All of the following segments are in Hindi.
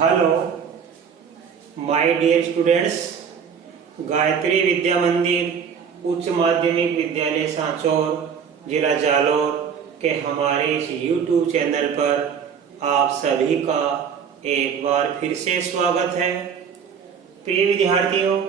Hello my dear students, Gayatri Vidya Mandir Uchcha माध्यमिक विद्यालय सांचौर जिला जालोर के हमारे इस YouTube चैनल पर आप सभी का एक बार फिर से स्वागत है। प्रिय विद्यार्थियों,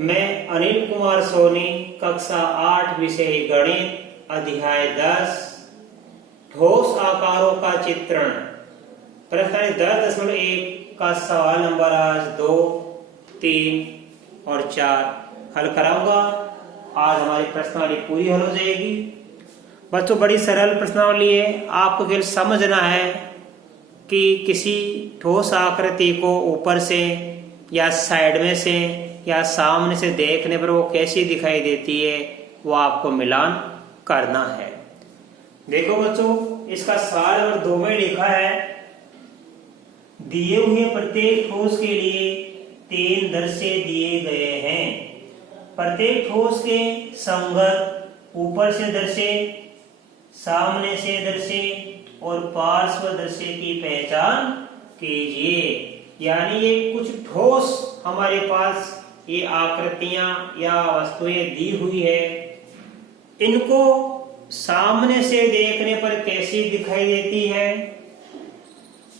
मैं अनिल कुमार सोनी, कक्षा 8 विषय गणित, अध्याय 10 ठोस आकारों का चित्रण, प्रश्न 10.1 का सवाल नंबर आज 2, 3 और 4 हल कराऊंगा। आज हमारी प्रश्नावली पूरी हल हो जाएगी। बच्चों, बड़ी सरल प्रश्नावली है। आपको केवल समझना है कि किसी ठोस आकृति को ऊपर से या साइड में से या सामने से देखने पर वो कैसी दिखाई देती है, वो आपको मिलान करना है। देखो बच्चों, इसका सवाल नंबर 2 में लिखा है, दिए हुए प्रत्येक ठोस के लिए 3 दृश्य दिए गए हैं। प्रत्येक ठोस के संगत ऊपर से दृश्य, सामने से दृश्य और पार्श्व दृश्य की पहचान कीजिए। यानी ये कुछ ठोस हमारे पास ये आकृतियां या वस्तुएं दी हुई है, इनको सामने से देखने पर कैसी दिखाई देती है,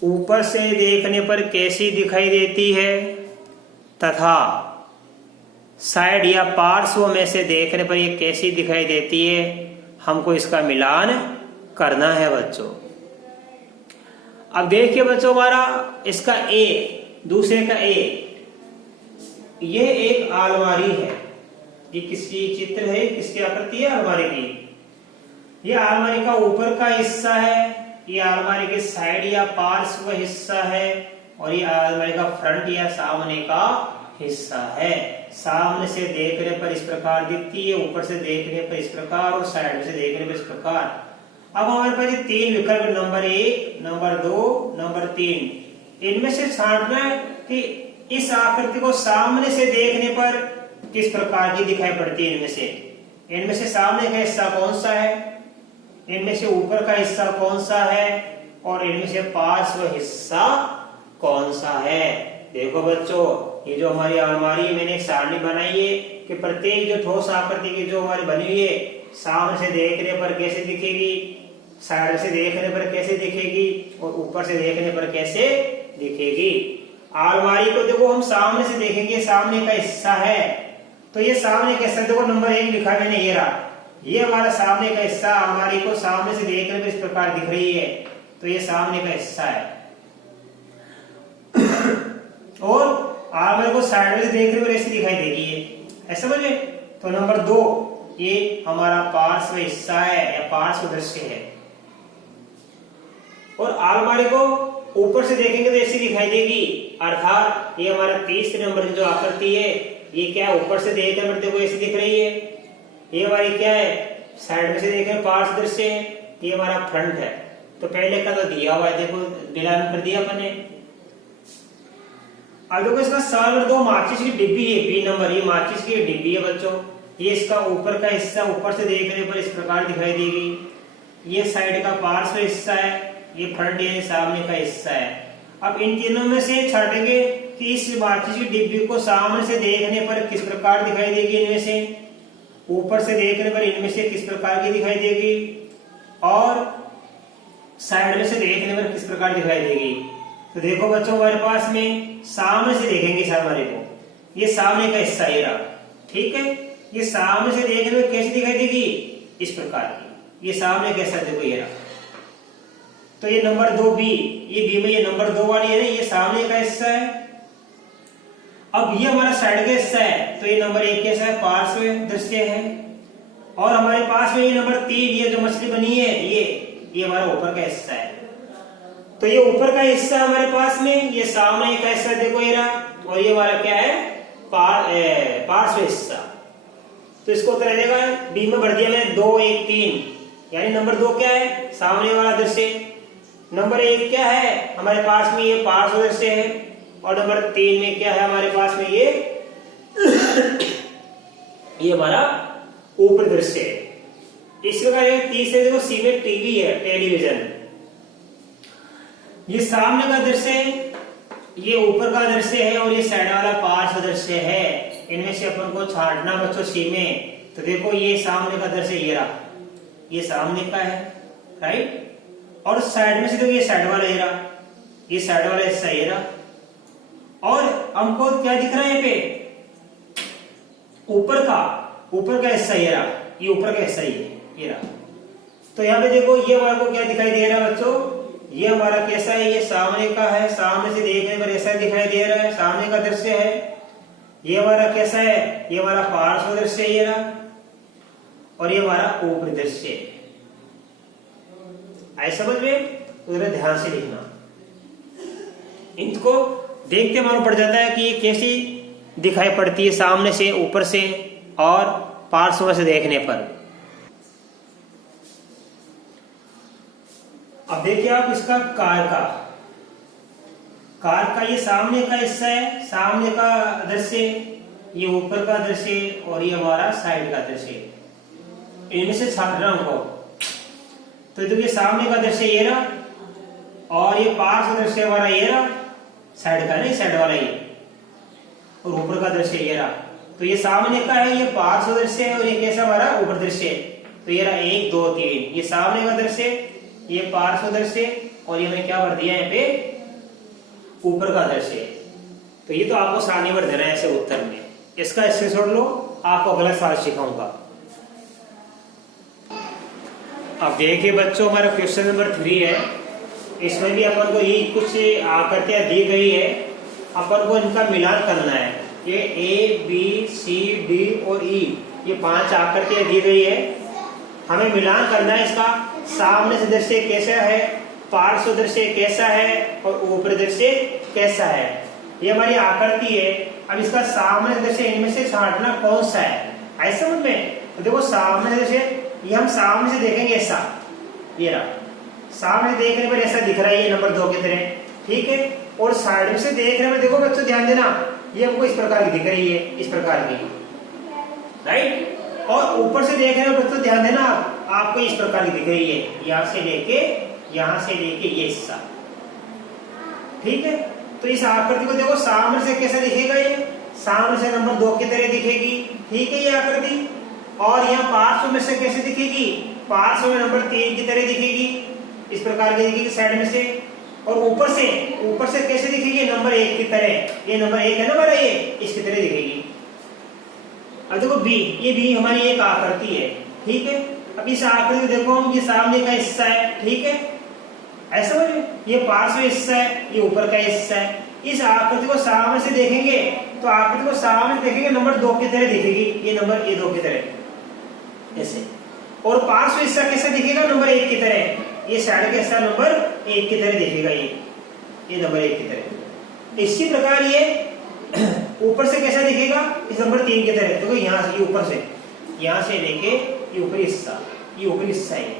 ऊपर से देखने पर कैसी दिखाई देती है तथा साइड या पार्श्व में से देखने पर ये कैसी दिखाई देती है, हमको इसका मिलान करना है बच्चों। अब देखिए बच्चों, हमारा इसका ए, दूसरे का ए, ये एक अलमारी है। ये किसी चित्र है, किसकी आकृति है? अलमारी की। ये अलमारी का ऊपर का हिस्सा है, ये अलमारी के साइड या पार्श्व हिस्सा है, और ये अलमारी का फ्रंट या सामने का हिस्सा है। सामने से देखने पर इस प्रकार दिखती है, ऊपर से देखने पर इस प्रकार और साइड से देखने पर इस प्रकार। अब हमारे पास ये 3 विकल्प, नंबर 1, नंबर 2, नंबर 3, इनमें से छांटना है कि इस आकृति को सामने से देखने पर किस प्रकार की दिखाई पड़ती है। इनमें से सामने का हिस्सा कौन सा है, इनमें से ऊपर का हिस्सा कौन सा है, और इनमें से पार्श्व हिस्सा कौन सा है। देखो बच्चों, ये जो हमारी अलमारी, मैंने एक सारणी बनाई है कि प्रत्येक जो ठोस आकृति की जो हमारी बनी हुई है, सामने से देखने पर कैसे दिखेगी, साइड से देखने पर कैसे दिखेगी और ऊपर से देखने पर कैसे दिखेगी। अलमारी को देखो हम सामने से देखेंगे, सामने का हिस्सा है, तो ये सामने का हिस्सा देखो नंबर 1 लिखा मैंने, ये रहा, ये हमारा सामने का हिस्सा। अलमारी को सामने से देखने पर इस प्रकार दिख रही है, तो ये सामने का हिस्सा है। और अलमारी को साइड में से देखने पर ऐसी दिखाई देगी, ये ऐसा समझे। तो नंबर 2 ये हमारा पार्श्व हिस्सा है या पार्श्व दृश्य है। और अलमारी को ऊपर से देखेंगे तो ऐसी दिखाई देगी, अर्थात ये हमारा 30 नंबर की जो आकृति है, ये क्या है, ऊपर से देखने पर देखो ऐसी दिख रही है। ये हमारी क्या है, साइड में से देखें पार्श्व दृश्य है, ये हमारा फ्रंट है। तो पहले का तो दिया हुआ है, देखो मिलान कर दिया अपने। अब देखो इसका सवाल नंबर 2, माचिस की डिब्बी है, बी नंबर, ये माचिस की डिब्बी है बच्चों। ये इसका ऊपर का हिस्सा ऊपर से देखने पर इस प्रकार दिखाई देगी। ये साइड का पार्श्व हिस्सा है, ये फ्रंट यानी सामने का हिस्सा है। अब इन तीनों में से छाटेंगे कि इस माचिस की डिब्बी को सामने से देखने पर किस प्रकार दिखाई देगी, इनमें से ऊपर से देखने पर इनमें से किस प्रकार की दिखाई देगी, और साइड में से देखने पर किस प्रकार दिखाई देगी। तो देखो बच्चों, हमारे पास में सामने से देखेंगे इस अलमारी को, ये सामने का हिस्सा ये रहा, ठीक है। ये सामने से देखने में कैसी दिखाई देगी, इस प्रकार की, ये सामने का हिस्सा देखो ये रहा। तो ये नंबर 2 बी, ये बी में ये नंबर 2 वाली है ना, ये सामने का हिस्सा है। अब ये हमारा साइड का हिस्सा है, तो ये नंबर 1 कैसा है, पार्श्व दृश्य है। और हमारे पास में ये नंबर 3, ये जो मछली बनी है, ये हमारा ऊपर का हिस्सा है। तो ये ऊपर का हिस्सा हमारे पास में, ये सामने का हिस्सा देखो ये रहा, और ये हमारा क्या है, पार्श्व हिस्सा। तो इसको उत्तर देगा बी में भर दिया मैंने 2, 1, 3, यानी नंबर 2 क्या है, सामने वाला दृश्य। नंबर 1 क्या है, हमारे पास में ये पार्श्व दृश्य है, और नंबर 3 में क्या है हमारे पास में, ये हमारा ऊपर दृश्य है। इस प्रकार तीसरे देखो सी में टीवी है, टेलीविजन। ये सामने का दृश्य, ये ऊपर का दृश्य है और ये साइड वाला पार्श्व दृश्य है। इनमें से अपन को छांटना बच्चों सी में। तो देखो ये सामने का दृश्य ये रहा, ये सामने का है, राइट। और साइड में से देखो ये साइड वाला ये रहा, ये साइड वाला हिस्सा ये रहा। और हमको क्या दिख रहा है यहाँ पे, ऊपर का हिस्सा ये रहा, ये ऊपर का हिस्सा ये रहा। तो यहाँ पे देखो ये हमारे को क्या दिखाई दे रहा है बच्चों, ये हमारा कैसा है, ये सामने का है, सामने से देखने पर ऐसा दिखाई दे रहा है, सामने का दृश्य है। ये हमारा कैसा है, ये हमारा पार्श्व दृश्य ये रहा, और ये हमारा ऊपरी दृश्य। आई समझ में? तो जरा ध्यान से लिखना, इनको देखते मालूम पड़ जाता है कि ये कैसी दिखाई पड़ती है सामने से, ऊपर से और पार्श्व से देखने पर। अब देखिए आप इसका कार का ये सामने का हिस्सा है, सामने का दृश्य, ये ऊपर का दृश्य और ये हमारा साइड का दृश्य। इनमें से छांटना हमको। तो देखिए सामने का दृश्य ये रहा और ये पार्श्व दृश्य हमारा ये रहा, साइड का नहीं, साइड वाला ये, और ऊपर का दृश्य ये रहा। तो ये सामने का है, ये पार्श्व दृश्य है, और ये कैसा हमारा ऊपर दृश्य है। तो ये रहा 1 2 3, ये सामने का दृश्य, ये पार्श्व दृश्य, और ये मैं क्या भर दिया यहाँ पे, ऊपर का दृश्य। तो ये तो आपको सारणी भर देना है ऐसे उत्तर में। इसका स्क्रीनशॉट लो, आपको अगला सवाल सिखाऊंगा। अब देखिए बच्चों, हमारा क्वेश्चन नंबर 3 है। इसमें भी अपन को ये कुछ आकृतियां दी गई है, अपन को इनका मिलान करना है। ये A B C D और E, ये 5 आकृतियां दी गई है, हमें मिलान करना है इसका। सामने से दृश्य कैसा है, पार्श्व दृश्य कैसा है और ऊपरी दृश्य कैसा है। ये हमारी आकृति है। अब इसका सामने से दृश्य इनमें से छांटना कौन सा है, ऐसा समझ में? तो देखो सामने से दृश्य, ये हम सामने से देखेंगे ऐसा, ये रहा, सामने देखने पर ऐसा दिख रहा है, ये नंबर 2 की तरह, ठीक है। और साइड से देखने पर देखो बच्चों ध्यान देना, ये हमको इस प्रकार की दिख रही है, इस प्रकार की, राइट। और ऊपर से देखने पर बच्चों ध्यान देना, आपको इस प्रकार की दिख रही है, यहां से लेके ये हिस्सा, ठीक है। तो इस आकृति को देखो सामने से कैसा दिखेगा, ये सामने से नंबर 2 की तरह दिखेगी, ठीक है ये आकृति। और यहाँ पार्श्व में से कैसे दिखेगी, पार्श्व में नंबर 3 की तरह दिखेगी, इस प्रकार की दिखेगी साइड में से। और ऊपर से कैसे दिखेगी, नंबर 1 की तरह, ये नंबर 1 है ना हमारा, ये इसकी तरह दिखेगी। अब देखो बी, ये भी हमारी एक आकृति है, ठीक है। अब इस आकृति को देखो हम, ये सामने का हिस्सा है, ठीक है, ऐसा समझ, ये पार्श्व हिस्सा है, ये ऊपर का हिस्सा है। इस आकृति को सामने से देखेंगे तो आकृति को सामने से देखेंगे नंबर 2 की तरह दिखेगी, ये नंबर 2 की तरह ऐसे। और पार्श्व हिस्सा कैसा दिखेगा, नंबर 1 की तरह, ये साइड का हिस्सा नंबर 1 की तरह दिखेगा, ये नंबर 1 की तरह। इसी प्रकार ये ऊपर से कैसा दिखेगा, इस नंबर 3 की तरह। देखो यहाँ से, यहाँ से लेके ये ऊपरी हिस्सा, ये ऊपरी हिस्सा है,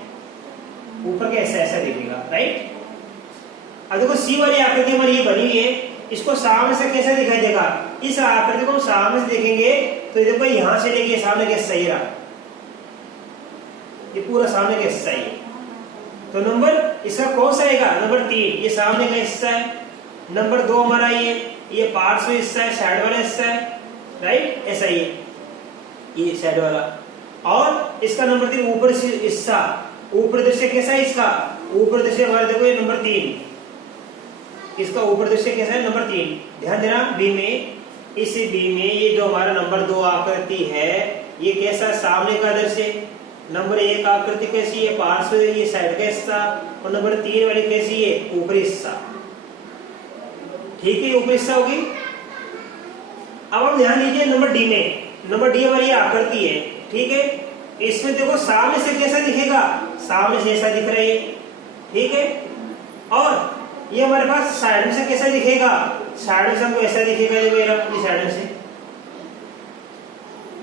ऊपर का ऐसा दिखेगा, राइट। अब देखो सी वाली आकृति हमारी ये बनी हुई है, इसको सामने से कैसा दिखाई देगा, इस आकृति को हम सामने से देखेंगे तो देखो यहाँ से लेके सामने का हिस्सा, ये पूरा सामने का हिस्सा है। तो नंबर इसका कौन सा आएगा, नंबर 3, ये सामने का हिस्सा है। नंबर 2 हमारा ये पार्श्व हिस्सा है, साइड वाला हिस्सा है, राइट, ऐसा ये साइड वाला। और इसका नंबर 3 ऊपर हिस्सा, ऊपर दृश्य कैसा है, इसका ऊपर दृश्य हमारा देखो ये नंबर 3, इसका ऊपर दृश्य कैसा है, नंबर 3। ध्यान देना बी में, इस बी में ये जो हमारा नंबर 2 आकृति है, ये कैसा, सामने का दृश्य। नंबर 1 आकृति कैसी है, पार्श्व, ये साइड का हिस्सा। और नंबर 3 वाली कैसी है, ऊपरी हिस्सा, ठीक है, ऊपरी हिस्सा होगी। अब आप ध्यान दीजिए नंबर डी में, नंबर डी हमारी आकृति है, ठीक है। इसमें देखो सामने से कैसा दिखेगा, सामने से ऐसा दिख रहा है, ठीक है। और ये हमारे पास साइड में से कैसा दिखेगा, साइड में से हमको ऐसा दिखेगा, ये मेरा ये साइड में से,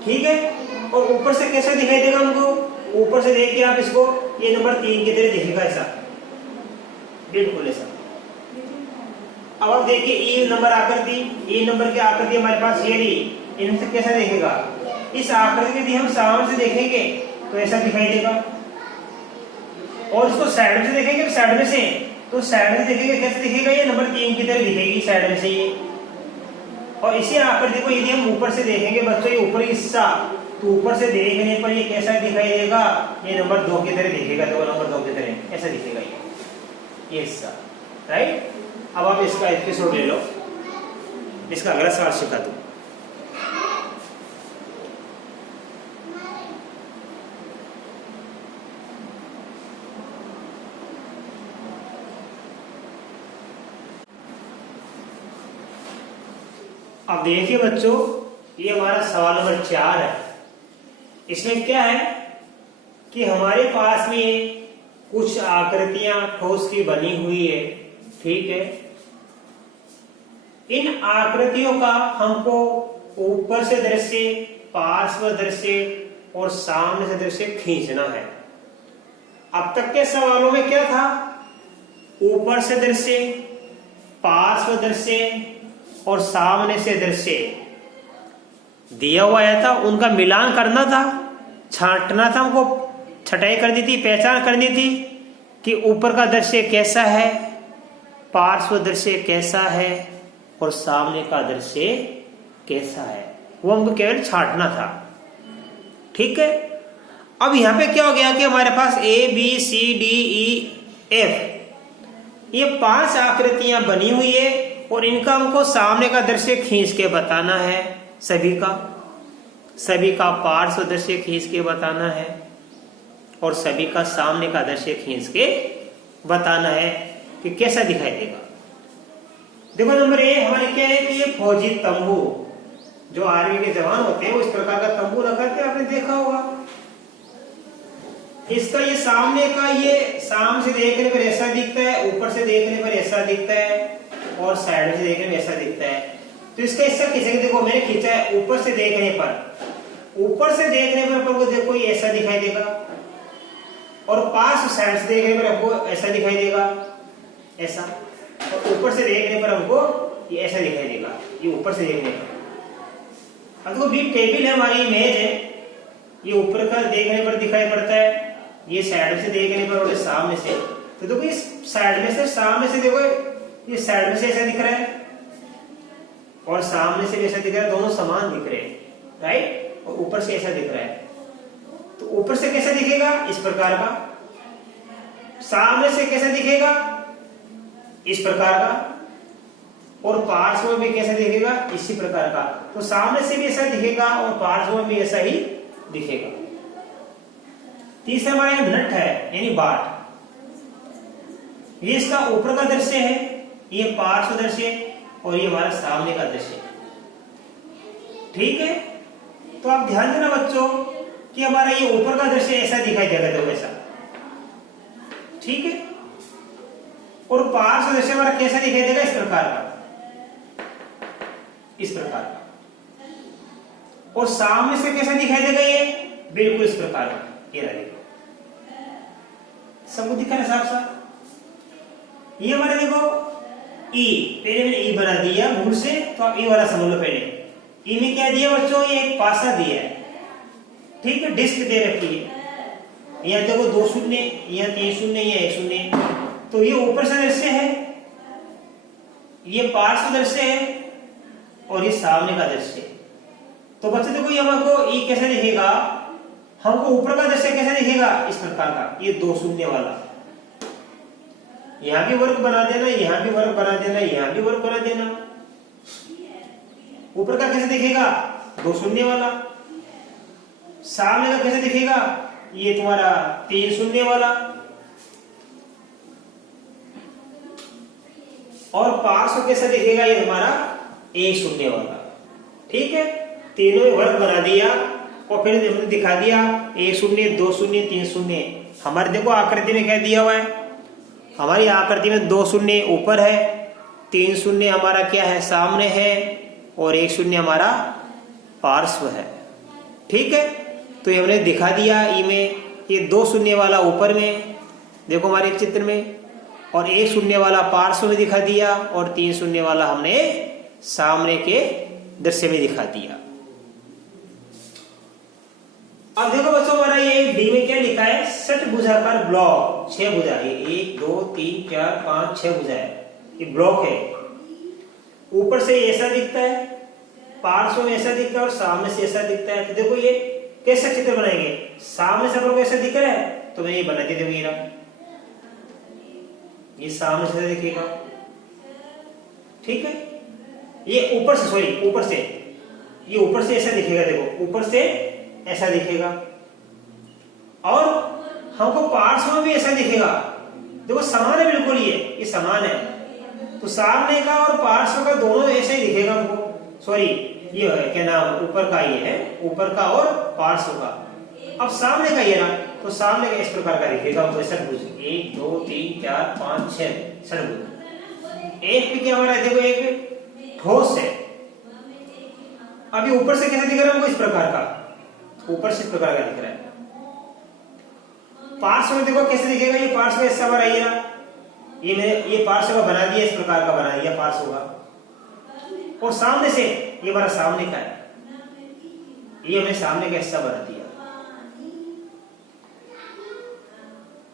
ठीक है। और ऊपर से कैसा दिखाई देगा हमको, ऊपर से देखिए आप इसको, ये नंबर 3 की तरह दिखेगा, ऐसा, बिल्कुल ऐसा। अब आप देखिए ई नंबर आकृति, ई नंबर की आकृति हमारे पास ये रही, इनसे कैसा दिखेगा, इस आकृति यदि हम सामने से देखेंगे तो ऐसा दिखाई देगा। और इसको साइड से देखेंगे, साइड में से तो साइड में दिखेगा, कैसे दिखेगा? ये नंबर 3 की तरह दिखेगी साइड में से ये। और इसी आकृति को यदि हम ऊपर से देखेंगे बच्चों, ये ऊपरी हिस्सा, तो ऊपर से देखने पर ये कैसा दिखाई देगा? ये नंबर 2 की तरह दिखेगा, 2 नंबर 2 की तरह ऐसा दिखेगा ये हिस्सा, राइट। अब आप इसका एपिसोड ले लो, इसका अगला सवाल सिखा दूं। अब देखिए बच्चों, ये हमारा सवाल नंबर 4 है। इसमें क्या है कि हमारे पास में कुछ आकृतियां ठोस की बनी हुई है, ठीक है। इन आकृतियों का हमको ऊपर से दृश्य, पार्श्व दृश्य और सामने से दृश्य खींचना है। अब तक के सवालों में क्या था? ऊपर से दृश्य, पार्श्व दृश्य और सामने से दृश्य दिया हुआ था, उनका मिलान करना था, छांटना था, हमको छटाई करनी थी, पहचान करनी थी कि ऊपर का दृश्य कैसा है, पार्श्व दृश्य कैसा है और सामने का दृश्य कैसा है, वो हमको केवल छांटना था, ठीक है। अब यहां पे क्या हो गया कि हमारे पास A B C D E F ये 5 आकृतियां बनी हुई है और इनका हमको सामने का दृश्य खींच के बताना है, सभी का पार्श्व दृश्य खींच के बताना है और सभी का सामने का दृश्य खींच के बताना है कि कैसा दिखाई देगा। देखो नंबर 1 हमारे क्या है कि ये फौजी तंबू, जो आर्मी के जवान होते हैं वो इस प्रकार का तंबू रखा के आपने देखा होगा। इसका ये सामने का, ये सामने से देखने पर ऐसा दिखता है, ऊपर से देखने पर ऐसा दिखता है और साइड से देखने में ऐसा दिखता है। तो इसका हिस्सा खींचेंगे, देखो मैंने खींचा है ऊपर से देखने पर, ऊपर से देखने पर आपको देखो ये ऐसा दिखाई देगा और पास साइड से देखने पर आपको ऐसा दिखाई देगा, ऐसा, और ऊपर से देखने पर हमको ये ऐसा दिखाई देगा, ये ऊपर से देखने पर। अब देखो भी टेबल है, हमारी इमेज है, ये ऊपर का देखने पर दिखाई पड़ता है, ये साइड से देखने पर और सामने से। तो देखो इस साइड में से, सामने से देखो ये साइड में से ऐसा दिख रहा है और सामने से भी ऐसा दिख रहा है, दोनों समान दिख रहे हैं, राइट। और ऊपर से ऐसा दिख रहा है, तो ऊपर से कैसा दिखेगा? इस प्रकार का। सामने से कैसा दिखेगा? इस प्रकार का। और पार्श्व में भी कैसा दिखेगा? इसी प्रकार का। तो सामने से भी ऐसा दिखेगा और पार्श्व में भी ऐसा ही दिखेगा। तीसरा हमारा नट है यानी बाट, ये इसका ऊपर का दृश्य है, ये पार्श्व दृश्य और ये हमारा सामने का दृश्य, ठीक है। तो आप ध्यान देना बच्चों कि हमारा ये ऊपर का दृश्य ऐसा दिखाई देगा, देखो ऐसा, ठीक है। और पार्श्व दृश्य हमारा कैसा दिखाई देगा? इस प्रकार का, इस प्रकार का। और सामने से कैसा दिखाई देगा? ये बिल्कुल इस प्रकार का, ये रहेगा, सबको दिखा रहा साफ साफ। ये हमारे देखो ई, पहले मैंने ई बना दिया भूल से, तो आप ई वाला समझ लो। पहले ई में क्या दिया बच्चों? ये एक पासा दिया है, ठीक है, डिस्क दे रखी है। यहाँ देखो 2 शून्य, यहाँ 3 शून्य, यहाँ 1 शून्य। तो ये ऊपर से दृश्य है, ये पार्श्व दृश्य है और ये सामने का दृश्य। तो बच्चे देखो ये हमको ई कैसा दिखेगा? हमको ऊपर का दृश्य कैसा दिखेगा? इस प्रकार का, ये 2 शून्य वाला। यहां भी वर्ग बना देना, यहां भी वर्ग बना देना, यहां भी वर्ग बना देना। ऊपर का कैसे दिखेगा? 2 शून्य वाला। सामने का कैसे दिखेगा? ये तुम्हारा 3 शून्य वाला। और पार्श्व कैसा दिखेगा? ये हमारा 1 शून्य वाला, ठीक है। तीनों में वर्ग बना दिया और फिर हमने दिखा दिया 1 शून्य, 2 शून्य, 3 शून्य। हमारे देखो आकृति में क्या दिया हुआ है? हमारी आकृति में 2 शून्य ऊपर है, 3 शून्य हमारा क्या है? सामने है, और 1 शून्य हमारा पार्श्व है, ठीक है। तो ये हमने दिखा दिया ई में, ये 2 शून्य वाला ऊपर में देखो हमारे चित्र में, और 1 शून्य वाला पार्श्व में दिखा दिया, और 3 शून्य वाला हमने सामने के दृश्य में दिखा दिया। अब देखो बच्चों हमारा ये डी में क्या लिखा है, षटभुजाकार ब्लॉक, 6 भुजा, ये 1 2 3 4 5 6 भुजा है, ये ब्लॉक है। ऊपर से ऐसा दिखता है, पार्श्व में ऐसा दिखता है और सामने से ऐसा दिखता है। तो देखो ये कैसा चित्र बनाएंगे, सामने से अपन को ऐसा दिख रहा है तो मैं ये बना के दूंगा, ये सामने से दिखेगा, ठीक है। ये ऊपर से, सॉरी ऊपर से, ये ऊपर से ऐसा दिखेगा, देखो ऊपर से ऐसा दिखेगा और हमको पार्श्व में भी ऐसा दिखेगा। देखो समान है बिल्कुल, ये समान है, तो सामने का और पार्श्व का दोनों ऐसा ही दिखेगा हमको। सॉरी ये है क्या नाम, ऊपर का ये है, ऊपर का और पार्श्व का। अब सामने का ये ना, तो सामने का इस प्रकार का दिखेगा हमको, षटभुज 1 2 3 4 5 6 षटभुज। एक भी क्या हमारा, देखो एक ठोस है। अभी ऊपर से कैसा दिख रहा है हमको, इस प्रकार का, ऊपर से इस प्रकार का दिख रहा है। पार्श्व में देखो कैसे दिखेगा, ये पार्श्व ऐसा हमारा ये ना, ये मैंने ये पार्श्व का बना दिया, इस प्रकार का बना दिया पार्श्व का। और सामने से ये हमारा सामने का है, ये हमने सामने का हिस्सा बना दिया।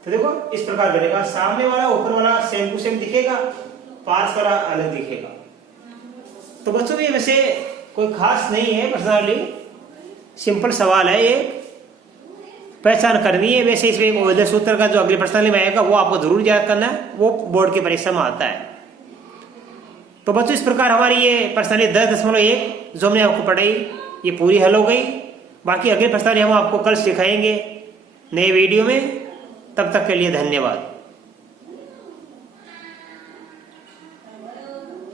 तो देखो इस प्रकार बनेगा, सामने वाला ऊपर वाला सेम टू सेम दिखेगा, पार्श्व वाला अलग दिखेगा। तो बच्चों ये वैसे कोई खास नहीं है, पर्सनली सिंपल सवाल है, ये पहचान करनी है। वैसे इसमें ओइलर सूत्र का जो अगले प्रश्न में आएगा वो आपको जरूर याद करना है, वो बोर्ड की परीक्षा में आता है। तो बच्चों इस प्रकार हमारी ये प्रश्नावली 10.1 जो हमने आपको पढ़ाई ये पूरी हल हो गई। बाकी अगले प्रश्नावली हम आपको कल सिखाएंगे नए वीडियो में। तब तक के लिए धन्यवाद।